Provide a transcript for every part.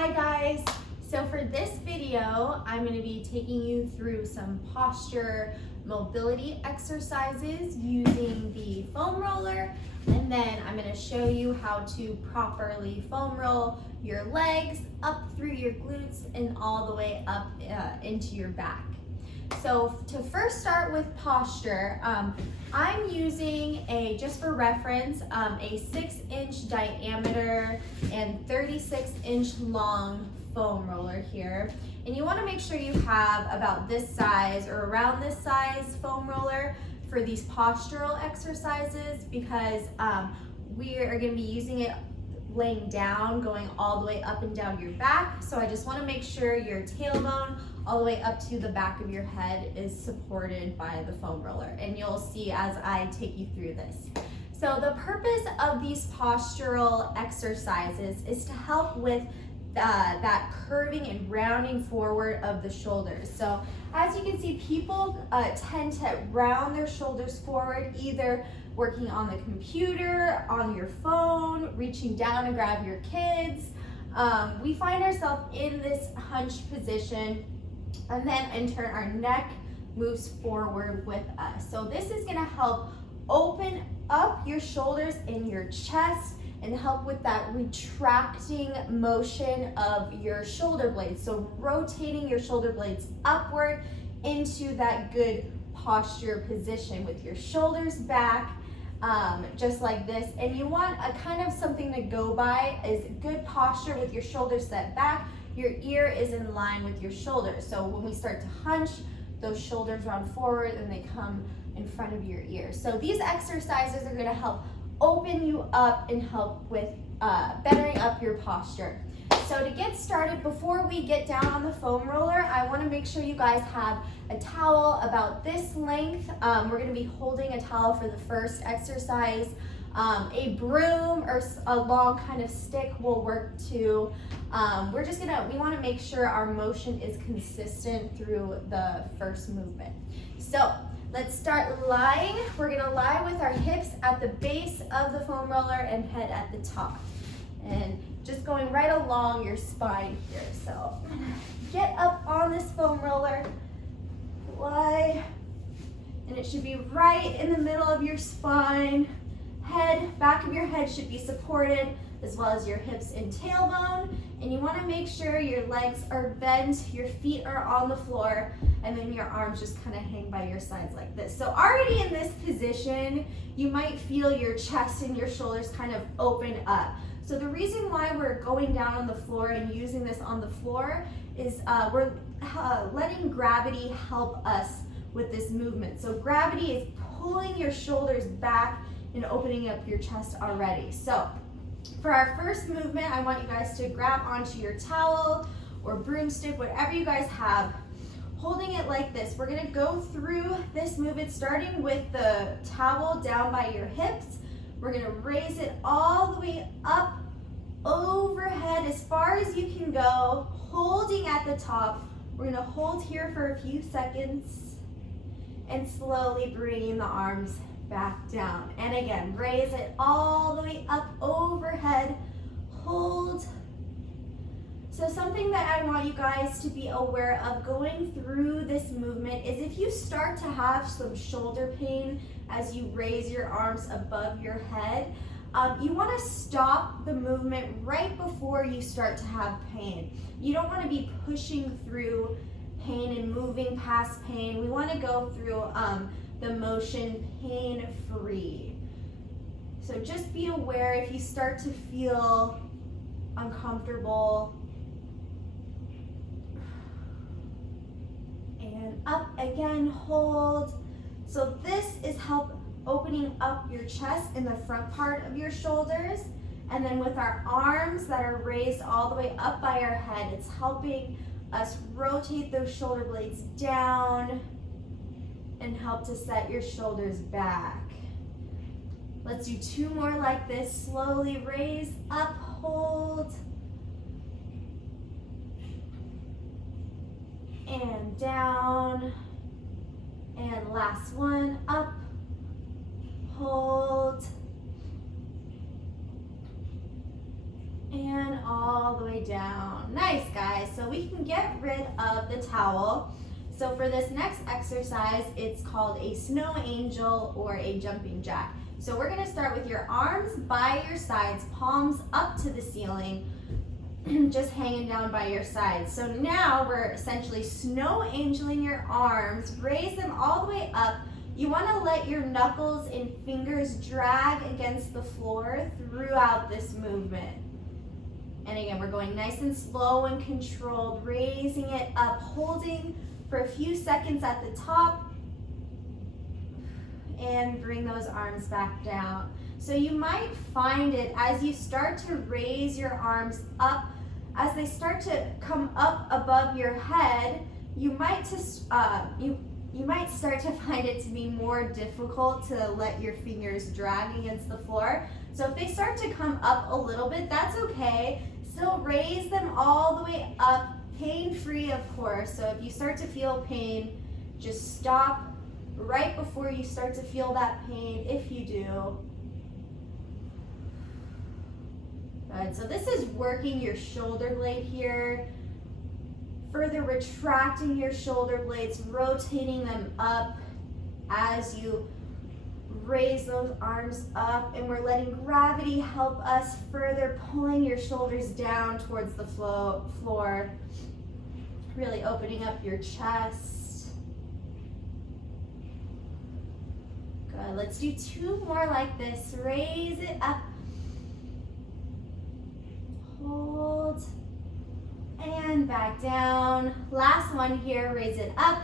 Hi guys! So for this video, I'm going to be taking you through some posture mobility exercises using the foam roller, and then I'm going to show you how to properly foam roll your legs up through your glutes and all the way up into your back. So to first start with posture, I'm using just for reference, a 6-inch diameter and 36-inch long foam roller here. And you want to make sure you have about this size or around this size foam roller for these postural exercises, because we are going to be using it laying down, going all the way up and down your back. So I just want to make sure your tailbone all the way up to the back of your head is supported by the foam roller, and you'll see as I take you through this. So the purpose of these postural exercises is to help with that curving and rounding forward of the shoulders. So as you can see, people tend to round their shoulders forward, either working on the computer, on your phone, reaching down to grab your kids. We find ourselves in this hunched position, and then in turn our neck moves forward with us. So this is going to help open up your shoulders and your chest and help with that retracting motion of your shoulder blades. So rotating your shoulder blades upward into that good posture position with your shoulders back, just like this. And you want a kind of something to go by is good posture with your shoulders set back. Your ear is in line with your shoulders. So when we start to hunch, those shoulders round forward and they come in front of your ear. So these exercises are going to help open you up and help with bettering up your posture. So to get started, before we get down on the foam roller, I want to make sure you guys have a towel about this length. We're going to be holding a towel for the first exercise. A broom or a long kind of stick will work too. We want to make sure our motion is consistent through the first movement. So let's start lying. We're going to lie with our hips at the base of the foam roller and head at the top. And just going right along your spine here. So get up on this foam roller, lie, and it should be right in the middle of your spine. Back of your head should be supported, as well as your hips and tailbone. And you want to make sure your legs are bent, your feet are on the floor, and then your arms just kind of hang by your sides like this. So already in this position, you might feel your chest and your shoulders kind of open up. So the reason why we're going down on the floor and using this on the floor is we're letting gravity help us with this movement. So gravity is pulling your shoulders back and opening up your chest already. So for our first movement, I want you guys to grab onto your towel or broomstick, whatever you guys have, holding it like this. We're gonna go through this movement starting with the towel down by your hips. We're gonna raise it all the way up overhead as far as you can go, holding at the top. We're gonna hold here for a few seconds and slowly bringing the arms back down. And again, raise it all the way up overhead, hold. So something that I want you guys to be aware of going through this movement is if you start to have some shoulder pain as you raise your arms above your head, you want to stop the movement right before you start to have pain. You don't want to be pushing through pain and moving past pain. We want to go through the motion pain-free. So just be aware if you start to feel uncomfortable. And up again, hold. So this is help opening up your chest in the front part of your shoulders. And then with our arms that are raised all the way up by our head, it's helping us rotate those shoulder blades down and help to set your shoulders back. Let's do 2 more like this. Slowly raise up, hold, and down. And last one, up, hold, and all all the way down. Nice, guys. So we can get rid of the towel. So for this next exercise, it's called a snow angel or a jumping jack. So we're gonna start with your arms by your sides, palms up to the ceiling, just hanging down by your sides. So now we're essentially snow angeling your arms, raise them all the way up. You wanna let your knuckles and fingers drag against the floor throughout this movement. And again, we're going nice and slow and controlled, raising it up, holding for a few seconds at the top, and bring those arms back down. So you might find it as you start to raise your arms up, as they start to come up above your head, you might start to find it to be more difficult to let your fingers drag against the floor. So if they start to come up a little bit, that's okay. Still raise them all the way up, pain-free of course. So if you start to feel pain, just stop right before you start to feel that pain, if you do. Good, so this is working your shoulder blade here, further retracting your shoulder blades, rotating them up as you raise those arms up, and we're letting gravity help us further pulling your shoulders down towards the floor, really opening up your chest. Good, let's do 2 more like this. Raise it up, hold, and back down. Last one here, raise it up,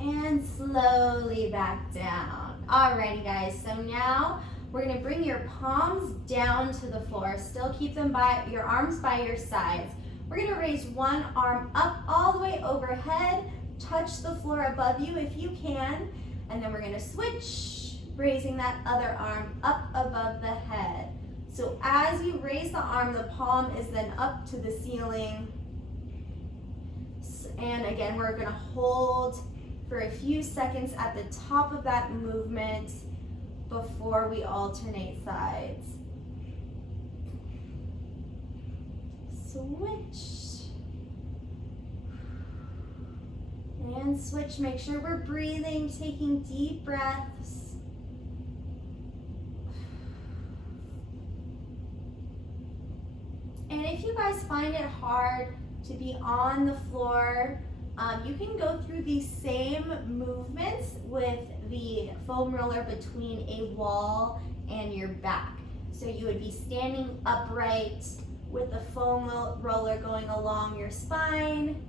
and slowly back down. Alrighty guys, so now we're gonna bring your palms down to the floor. Still keep them by your arms by your sides. We're gonna raise one arm up all the way overhead, touch the floor above you if you can, and then we're gonna switch, raising that other arm up above the head. So as you raise the arm, the palm is then up to the ceiling. And again, we're gonna hold for a few seconds at the top of that movement before we alternate sides. Switch. And switch, make sure we're breathing, taking deep breaths. And if you guys find it hard to be on the floor, you can go through these same movements with the foam roller between a wall and your back. So you would be standing upright with the foam roller going along your spine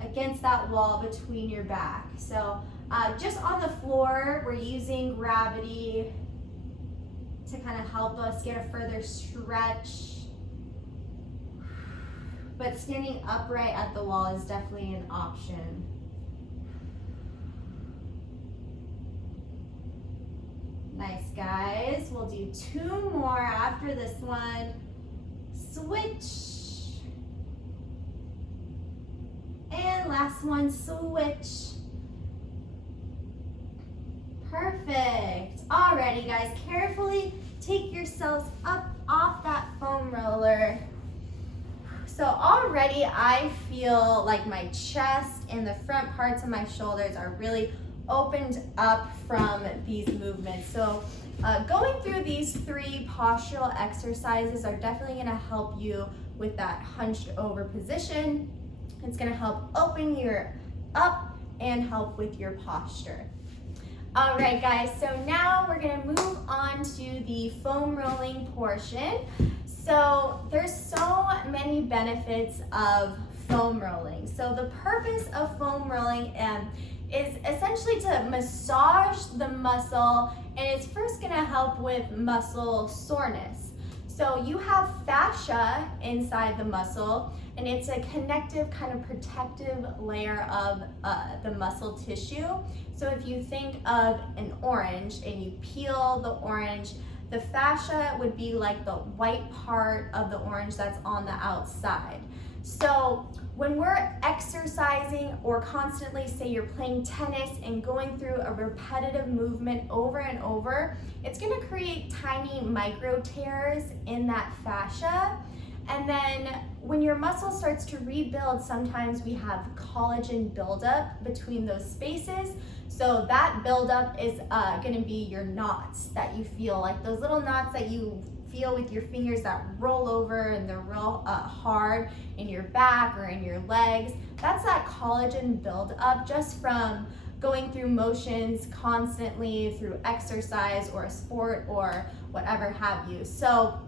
against that wall between your back. So just on the floor, we're using gravity to kind of help us get a further stretch. But standing upright at the wall is definitely an option. Nice, guys. We'll do 2 more after this one. Switch. And last one, switch. Perfect. Alrighty, guys, carefully take yourselves up off that foam roller. So already I feel like my chest and the front parts of my shoulders are really opened up from these movements. So going through these 3 postural exercises are definitely gonna help you with that hunched over position. It's gonna help open your up and help with your posture. All right, guys, so now we're gonna move on to the foam rolling portion. So there's so many benefits of foam rolling. So the purpose of foam rolling is essentially to massage the muscle, and it's first gonna help with muscle soreness. So you have fascia inside the muscle, and it's a connective, kind of protective layer of the muscle tissue. So if you think of an orange and you peel the orange, the fascia would be like the white part of the orange that's on the outside. So when we're exercising or constantly, say you're playing tennis and going through a repetitive movement over and over, it's gonna create tiny micro tears in that fascia. And then when your muscle starts to rebuild, sometimes we have collagen buildup between those spaces. So that buildup is gonna be your knots that you feel, like those little knots that you feel with your fingers that roll over and they're real hard in your back or in your legs. That's that collagen buildup just from going through motions constantly through exercise or a sport or whatever have you. So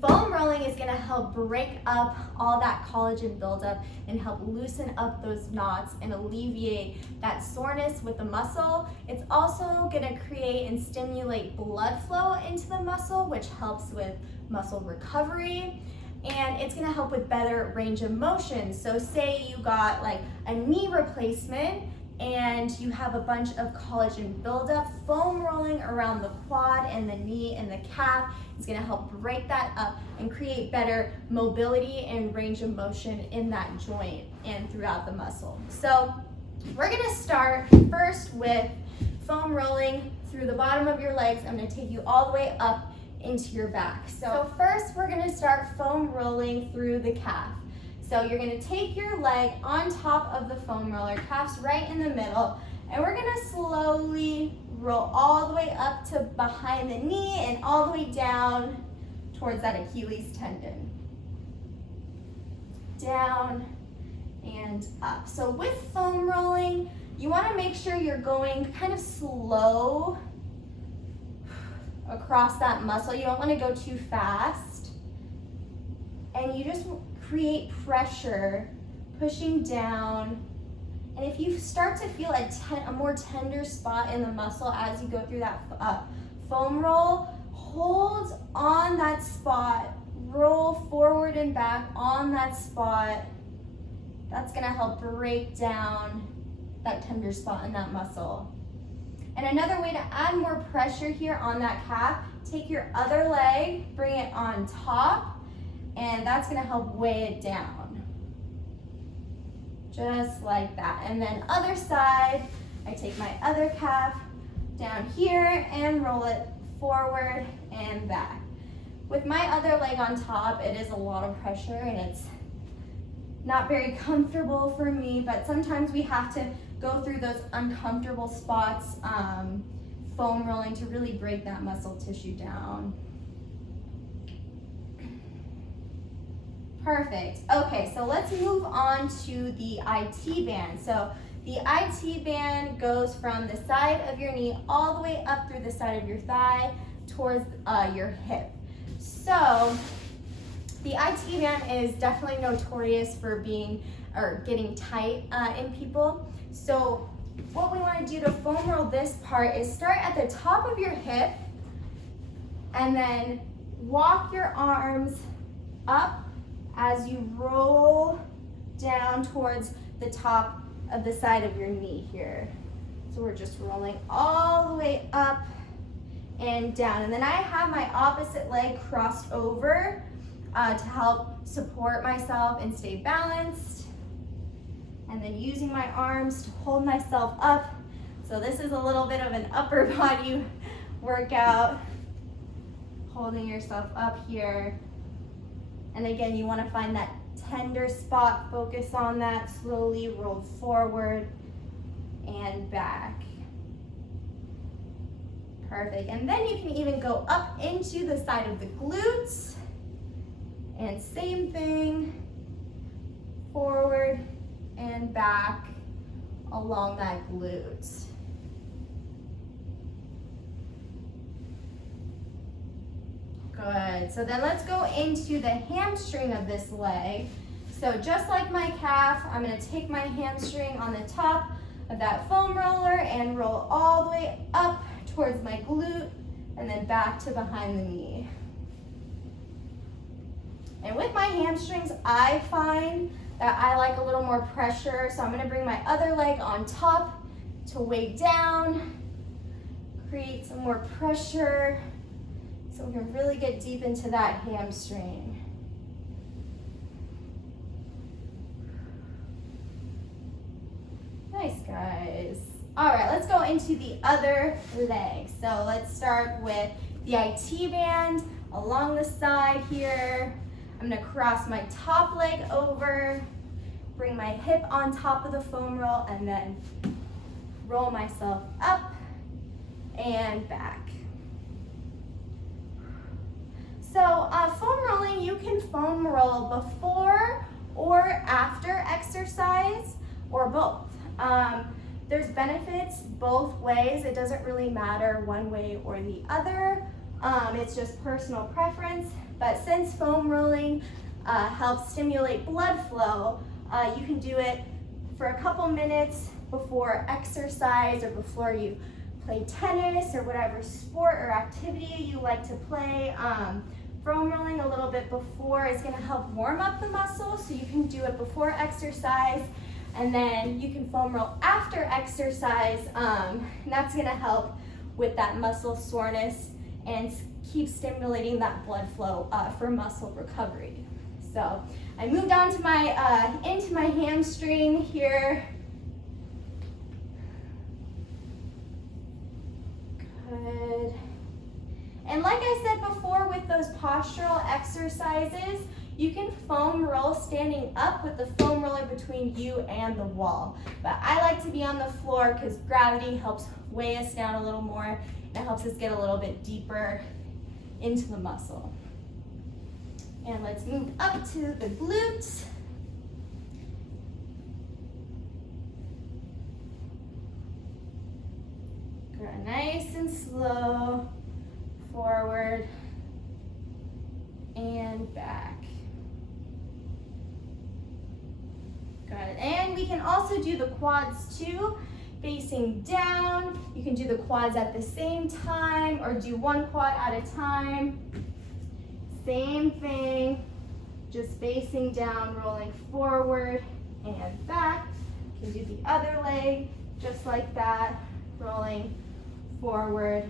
foam rolling is gonna help break up all that collagen buildup and help loosen up those knots and alleviate that soreness with the muscle. It's also gonna create and stimulate blood flow into the muscle, which helps with muscle recovery. And it's gonna help with better range of motion. So say you got like a knee replacement and you have a bunch of collagen buildup, foam rolling around the quad and the knee and the calf is gonna help break that up and create better mobility and range of motion in that joint and throughout the muscle. So we're gonna start first with foam rolling through the bottom of your legs. I'm gonna take you all the way up into your back. So first we're gonna start foam rolling through the calf. So you're gonna take your leg on top of the foam roller, calf's right in the middle, and we're gonna slowly roll all the way up to behind the knee and all the way down towards that Achilles tendon. Down and up. So with foam rolling, you wanna make sure you're going kind of slow across that muscle. You don't wanna go too fast. And you just create pressure, pushing down. And if you start to feel a more tender spot in the muscle as you go through that foam roll, hold on that spot, roll forward and back on that spot. That's gonna help break down that tender spot in that muscle. And another way to add more pressure here on that calf, take your other leg, bring it on top, and that's gonna help weigh it down. Just like that. And then other side, I take my other calf down here and roll it forward and back. With my other leg on top, it is a lot of pressure and it's not very comfortable for me, but sometimes we have to go through those uncomfortable spots, foam rolling to really break that muscle tissue down. Perfect. Okay, so let's move on to the IT band. So the IT band goes from the side of your knee all the way up through the side of your thigh towards your hip. So the IT band is definitely notorious for getting tight in people. So what we want to do to foam roll this part is start at the top of your hip and then walk your arms up as you roll down towards the top of the side of your knee here. So we're just rolling all the way up and down. And then I have my opposite leg crossed over to help support myself and stay balanced. And then using my arms to hold myself up. So this is a little bit of an upper body workout. Holding yourself up here. And again, you want to find that tender spot, focus on that, slowly roll forward and back. Perfect. And then you can even go up into the side of the glutes. And same thing, forward and back along that glute. Good. So then let's go into the hamstring of this leg. So just like my calf, I'm going to take my hamstring on the top of that foam roller and roll all the way up towards my glute and then back to behind the knee. And with my hamstrings, I find that I like a little more pressure, so I'm going to bring my other leg on top to weigh down, create some more pressure. So we can really get deep into that hamstring. All right, let's go into the other leg. So let's start with the IT band along the side here. I'm gonna cross my top leg over, bring my hip on top of the foam roll, and then roll myself up and back. So foam rolling, you can foam roll before or after exercise, or both. There's benefits both ways. It doesn't really matter one way or the other. It's just personal preference. But since foam rolling helps stimulate blood flow, you can do it for a couple minutes before exercise or before you play tennis or whatever sport or activity you like to play. Foam rolling a little bit before is going to help warm up the muscles, so you can do it before exercise, and then you can foam roll after exercise, and that's going to help with that muscle soreness and keep stimulating that blood flow for muscle recovery. So I moved on to my into my hamstring here. Good. And like I said before, with those postural exercises, you can foam roll standing up with the foam roller between you and the wall. But I like to be on the floor because gravity helps weigh us down a little more. It helps us get a little bit deeper into the muscle. And let's move up to the glutes. Good, nice and slow. Forward and back. Good. And we can also do the quads too, facing down. You can do the quads at the same time or do one quad at a time. Same thing, just facing down, rolling forward and back. You can do the other leg just like that, rolling forward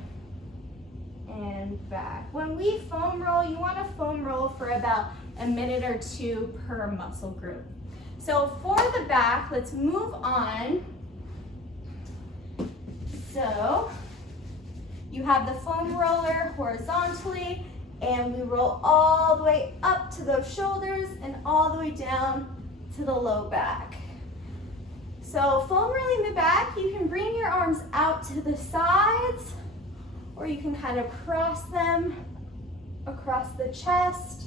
and back. When we foam roll, you want to foam roll for about a minute or two per muscle group. So for the back, let's move on. So you have the foam roller horizontally, and we roll all the way up to those shoulders and all the way down to the low back. So foam rolling the back, you can bring your arms out to the sides, or you can kind of cross them across the chest.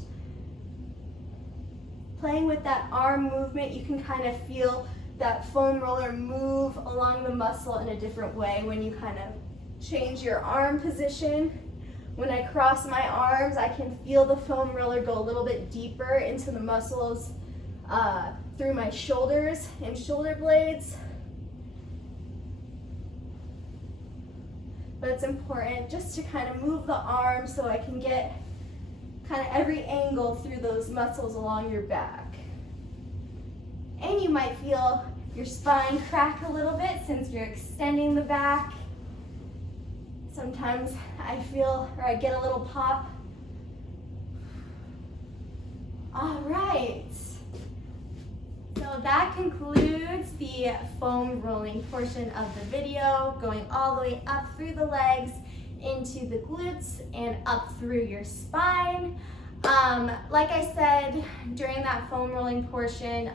Playing with that arm movement, you can kind of feel that foam roller move along the muscle in a different way when you kind of change your arm position. When I cross my arms, I can feel the foam roller go a little bit deeper into the muscles through my shoulders and shoulder blades. But it's important just to kind of move the arms so I can get kind of every angle through those muscles along your back. And you might feel your spine crack a little bit since you're extending the back. Sometimes I feel, or I get a little pop. All right. So that concludes the foam rolling portion of the video, going all the way up through the legs, into the glutes, and up through your spine. Like I said, during that foam rolling portion,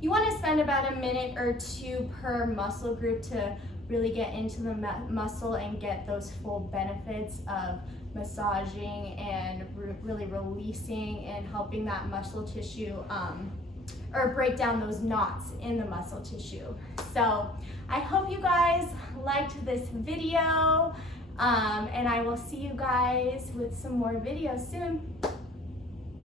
you want to spend about a minute or two per muscle group to really get into the muscle and get those full benefits of massaging and really releasing and helping that muscle tissue or break down those knots in the muscle tissue. So I hope you guys liked this video, and I will see you guys with some more videos soon.